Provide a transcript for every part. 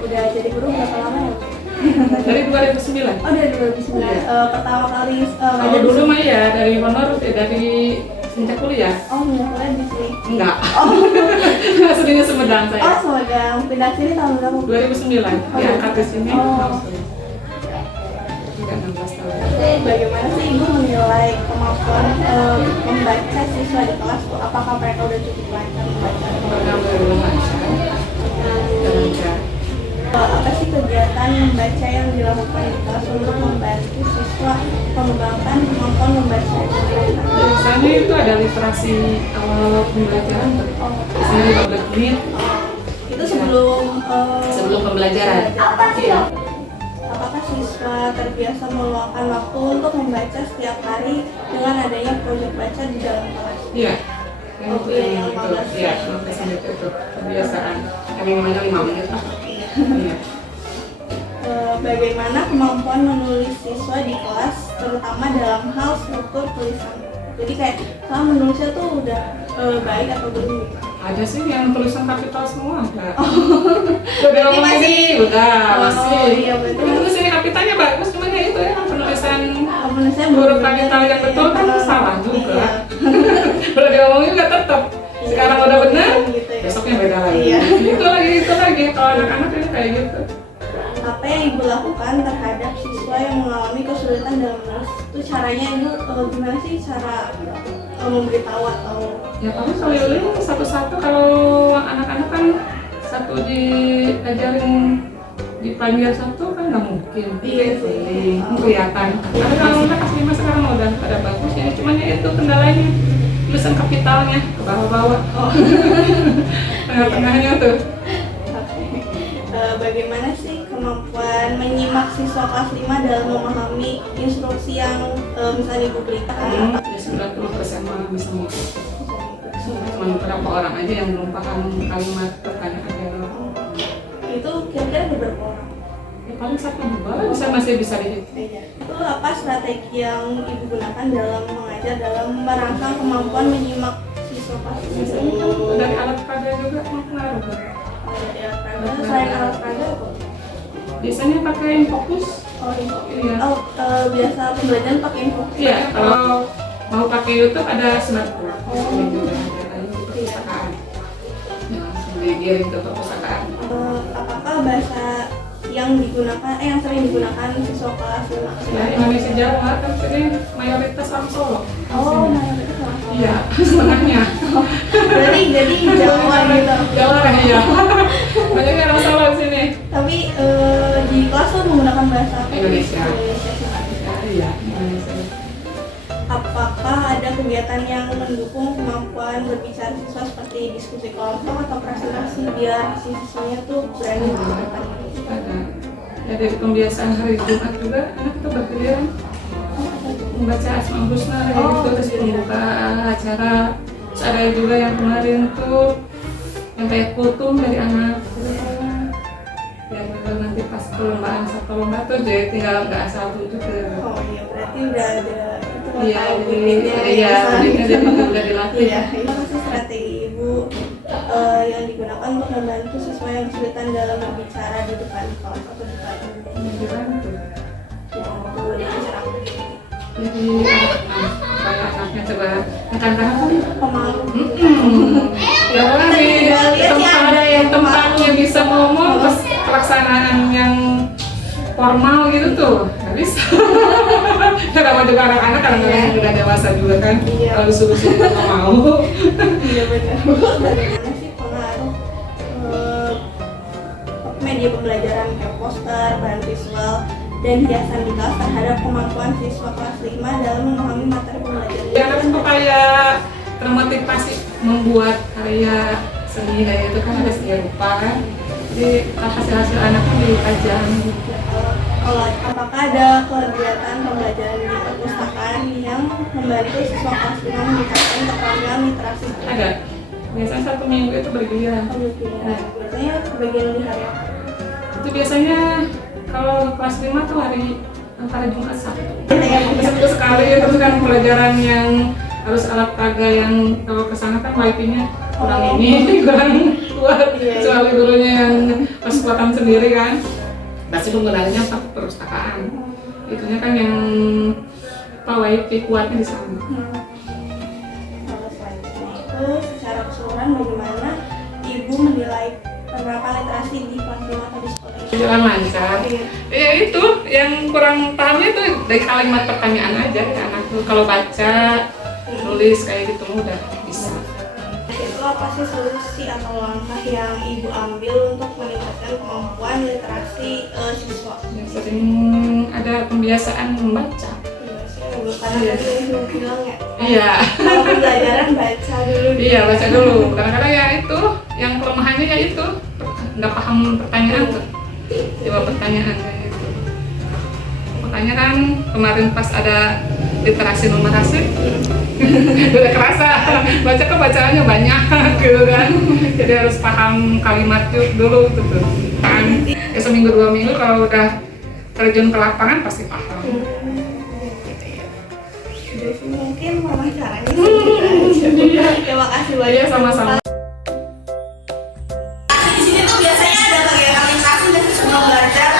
Udah jadi guru berapa lama ya? Dari 2009. Oh, dari 2009. Iya. Pertama kali Kalau dulu mah ya dari honor dari sejak kuliah. Oh, kuliah di sini. Enggak. Oh. Aslinya Sumedang saya. Oh, Sumedang. Pindah sini tahun berapa? 2009. Diangkat ke sini. Oh. Sudah 16 tahun. Bagaimana sih Ibu menilai kemampuan membaca siswa di kelas? Apakah mereka udah cukup lancar membaca? Apa sih kegiatan membaca yang dilakukan di kelas untuk membantu siswa mengembangkan kemampuan membaca? Biasanya itu ada literasi awal pembelajaran. Biasanya 15 menit. Itu sebelum pembelajaran. Apa sih? Apakah siswa terbiasa meluangkan waktu untuk membaca setiap hari dengan adanya proyek baca di dalam kelas? Iya. Yang 15. Iya, 15 menit itu kebiasaan. Minimalnya 5 menit lah. Iya. Bagaimana kemampuan menulis siswa di kelas, terutama dalam hal struktur tulisan? Jadi kayak kalau menulisnya tuh udah baik atau belum? Ada sih yang tulisan kapital semua. Udah Jadi ngomong masih ini, udah masih. Iya, betul. Ini tulisannya kapitalnya bagus, cuma ya itu ya penulisan Penulisannya huruf belum kapital yang betul kan benar. salah juga. Iya. Kalau diomongin juga tetap. Sekarang udah benar, gitu ya. besoknya beda lagi. Iya. Itu lagi. Kalau anak-anak ini kayak gitu. Apa yang Ibu lakukan terhadap siswa yang mengalami kesulitan dalam menulis? Itu caranya Ibu gimana sih cara memberitahu atau? Ya kamu keliling satu-satu. Kalau anak-anak kan satu diajarin dipanggil satu kan nggak mungkin. Iya sih. Kelihatan. Tapi kalau udah kelas 5 sekarang udah pada bagus ya. Cuman ya itu kendalanya tulisan kapitalnya ke bawah-bawah. Oh. Tengah-tengahnya tuh. Bagaimana sih kemampuan menyimak siswa kelas 5 dalam memahami instruksi yang misalnya Ibu berikan? Ya 90% malah bisa ngikut. Cuma beberapa orang aja yang belum paham kalimat pertanyaan. Itu kira-kira beberapa orang? Ya paling 1-2 masih bisa dihitung. Itu apa strategi yang Ibu gunakan dalam mengajar dalam merangsang kemampuan menyimak siswa kelas 5? Biasanya kan dari alat peraga juga mempengaruhi. Dari alat peraga, selain alat peraga apa? Biasanya pakai fokus. Oh, info. Iya. Biasa pembelajaran pakai info. Iya, kalau mau pakai YouTube ada smartboard. Oh. Juga ada di perpustakaan. Ya, langsung digiring ke perpustakaan. Apakah bahasa yang digunakan yang sering digunakan siswa kelas 5? Ya, Indonesia Jawa kan sini mayoritas orang Solo. Oh, mayoritas orang Solo. Iya, setengahnya. Berarti jadi Jawa gitu. Jawa iya. Banyak orang Solo di sini. Tapi di kelas tuh menggunakan bahasa apa? Indonesia. Indonesia. Iya, Indonesia. Apakah ada kegiatan yang mendukung kemampuan berbicara siswa seperti diskusi kelompok atau presentasi biar si siswanya tuh berani menyampaikan? Ada. Ya dari pembiasaan hari Jumat juga anak kita bergiliran membaca Asmaul Husna kayak gitu, terus pembukaan acara. Terus ada juga yang kemarin tuh yang kayak kultum dari anak yang nanti pas perlombaan satu lomba tuh jadi tinggal nggak asal tujuh gitu. Oh iya, berarti udah ada itu Iya, bibitnya iya, bibitnya udah dilatih. Iya, itu pasti strategi Ibu yang digunakan untuk membantu siswa yang kesulitan dalam berbicara di depan kelas atau di depan Dibantu. di acara. Jadi supaya anak anaknya coba kadang-kadang kan Pemalu. ya orang di tempatnya bisa ngomong terus pelaksanaan yang formal gitu tuh nggak bisa. Karena juga anak-anak kadang-kadang udah dewasa juga kan, Iya. kalau disuruh-suruh nggak mau. Iya benar. Bagaimana sih pengaruh media pembelajaran kayak poster, bahan visual, dan hiasan di kelas terhadap kemampuan siswa kelas 5 dalam memahami materi pembelajaran? Ya kan kayak termotivasi membuat karya seni kayak itu kan ada seni rupa kan, jadi hasil-hasil anaknya dipajang gitu. Kalau apakah ada kegiatan pembelajaran di perpustakaan yang membantu siswa kelas 5 meningkatkan keterampilan literasi? Ada, biasanya 1 minggu itu bergiliran. Biasanya bagian di hari apa? Itu biasanya kalau kelas 5 tuh hari antara Jumat Sabtu. Iya. Sabtu sekali, terus kan pelajaran yang harus alat peraga yang kalau kesana kan wifi-nya kurang ini, kurang kuat. Iya. Kecuali gurunya yang kekuatan sendiri kan. Pasti penggunaannya pakai perpustakaan. Itunya kan yang wifi kuatnya di sana. Kalau selanjutnya itu secara keseluruhan bagaimana Ibu menilai penerapan literasi di kelas 5 atau di sekolah ini? Jalan lancar. Ya itu yang kurang pahamnya itu dari kalimat pertanyaan aja ya anak tuh kalau baca, tulis kayak gitu udah bisa. Itu apa sih solusi atau langkah yang Ibu ambil untuk meningkatkan kemampuan literasi siswa? Ya, sering ada pembiasaan membaca. Karena tadi Ibu bilang ya, Iya. kalau pembelajaran baca dulu. Iya baca dulu. Kadang-kadang ya itu yang kelemahannya ya itu nggak paham pertanyaan tuh. Jawab pertanyaan kayak gitu. Makanya kan kemarin pas ada literasi numerasi udah kerasa baca kebacaannya banyak gitu kan. Jadi harus paham kalimat dulu gitu kan. Ya seminggu 2 minggu kalau udah terjun ke lapangan pasti paham. Jadi mungkin pemasarannya segitu aja. Terima kasih banyak. Iya sama-sama. Di sini tuh biasanya ada kegiatan literasi dan siswa belajar.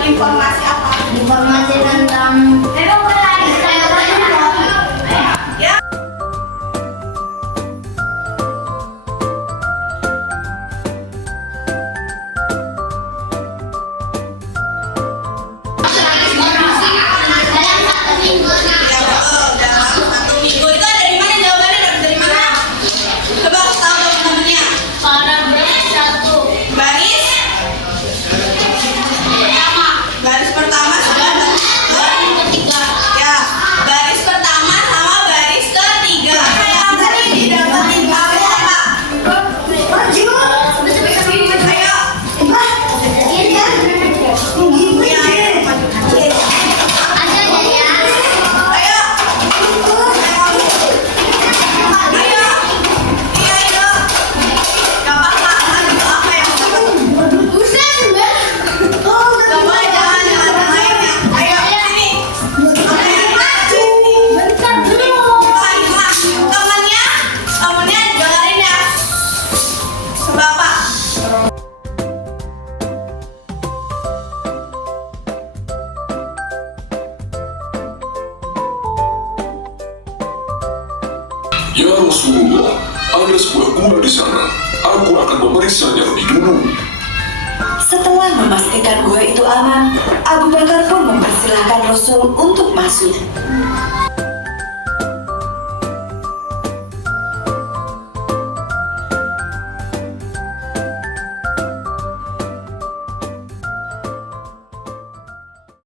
Informasi apa? Informasi tentang Ya. dalam 1 minggu. Dalam 1 minggu itu dari mana jawabannya? Dari mana? Coba aku tahu teman-temannya. Paragraf 1 Baris pertama. baris pertama sama Baris ketiga. ya baris pertama sama baris ketiga. Yang tadi didapatin kamu apa? Ayo. Ada ya. Ayo. Ayo. Iya itu. Gak apa-apa. Aduh, apa yang salah? Gak boleh, jangan yang lainnya. Ayo, sini. Temennya dengerin ya. Ke Bapak. Ya Rasulullah, ada sebuah gua di sana. Aku akan memeriksanya lebih dulu. Setelah memastikan gua itu aman, Abu Bakar pun mempersilahkan Rasul untuk masuk.